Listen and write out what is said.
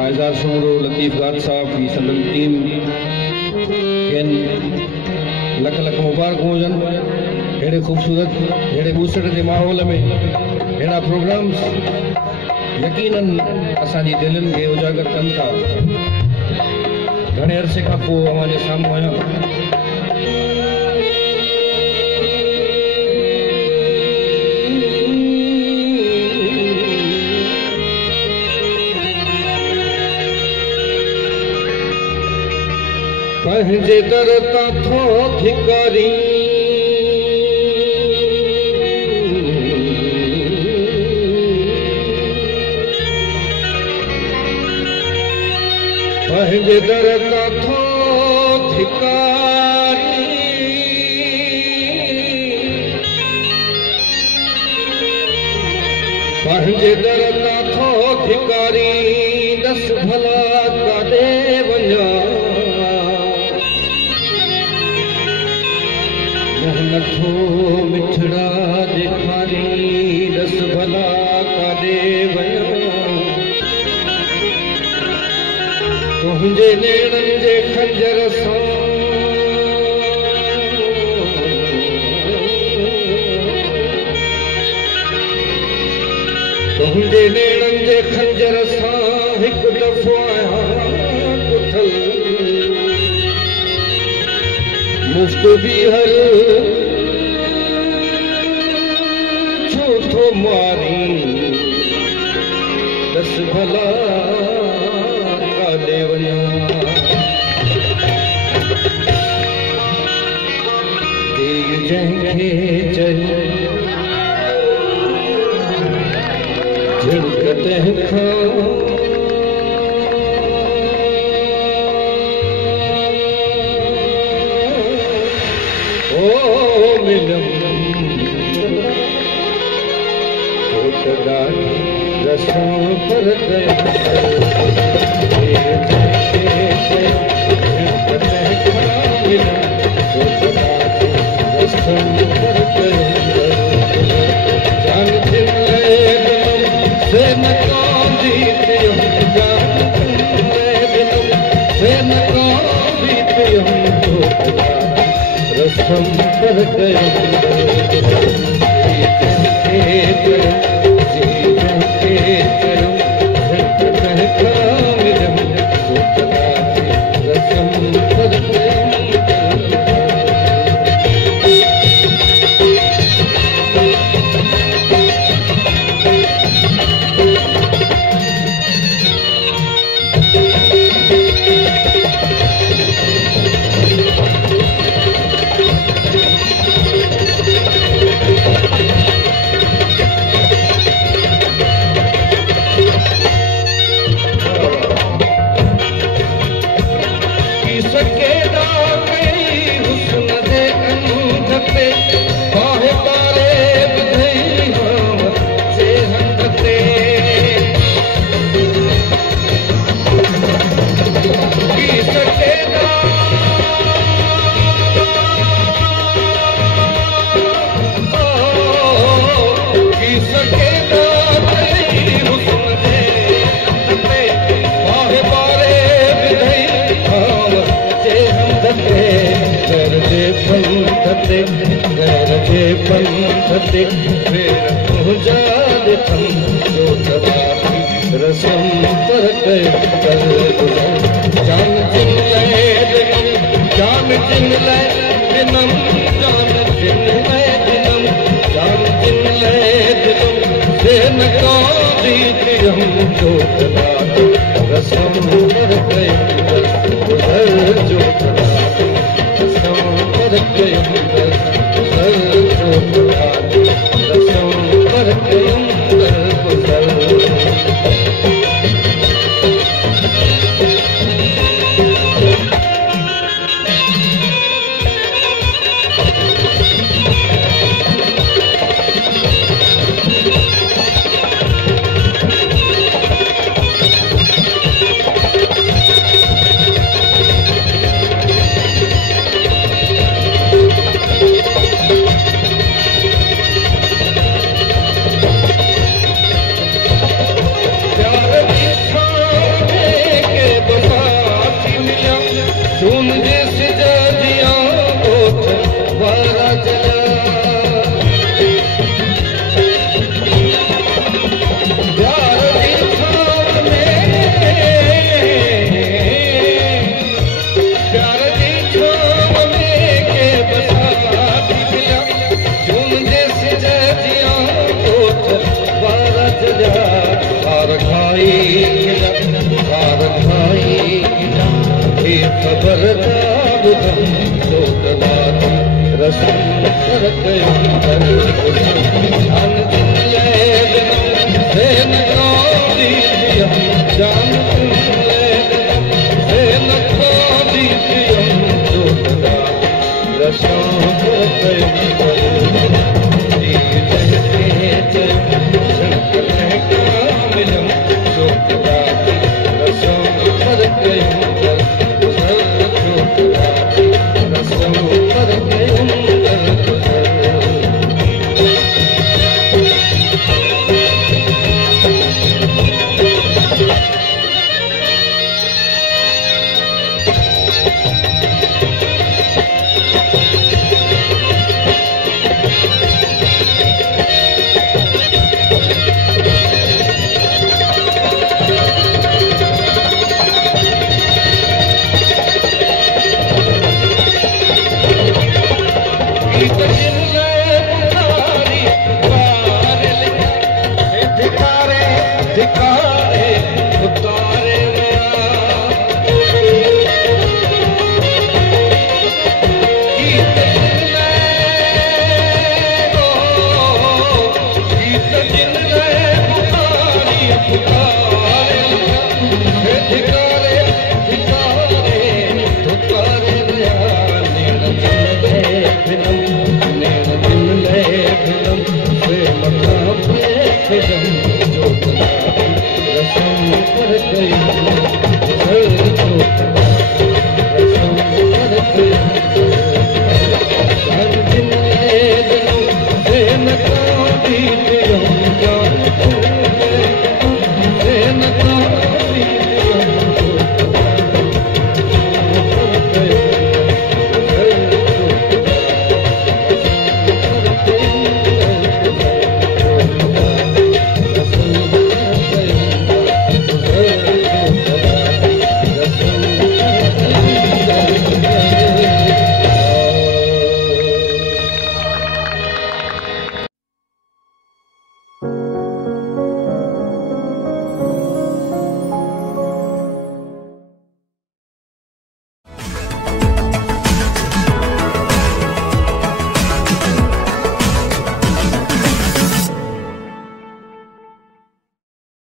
आज़ाद शुमरो लतीफ़ गाद साहब की संदन टीम लख लख मुबारक हुजन। अड़े खूबसूरत अड़े बूसट के माहौल में अड़ा प्रोग्राम्स यकीनन असांजी दिलनि के उजागर कन था। घणे अरसे का अवां साम्हूं आहियां। पंहिंजे दर तां थो धिकारी पंहिंजे दर तां थो धिकारी पंहिंजे दर तां थो धिकारी दस भला काॾे वञा नथो मिठड़ा ॾेखारी दस भला काॾे वञा तुंहिंजे नेणनि जे खंजर सां तुंहिंजे नेणनि जे खंजर सां हिकु दफ़ो आहियां कुथल मुफ्त भी हर छो मारी दस भला काॾे वञा देव जंहिंखे चयो झिड़क तंहिंखां रसम पर रसम कर गई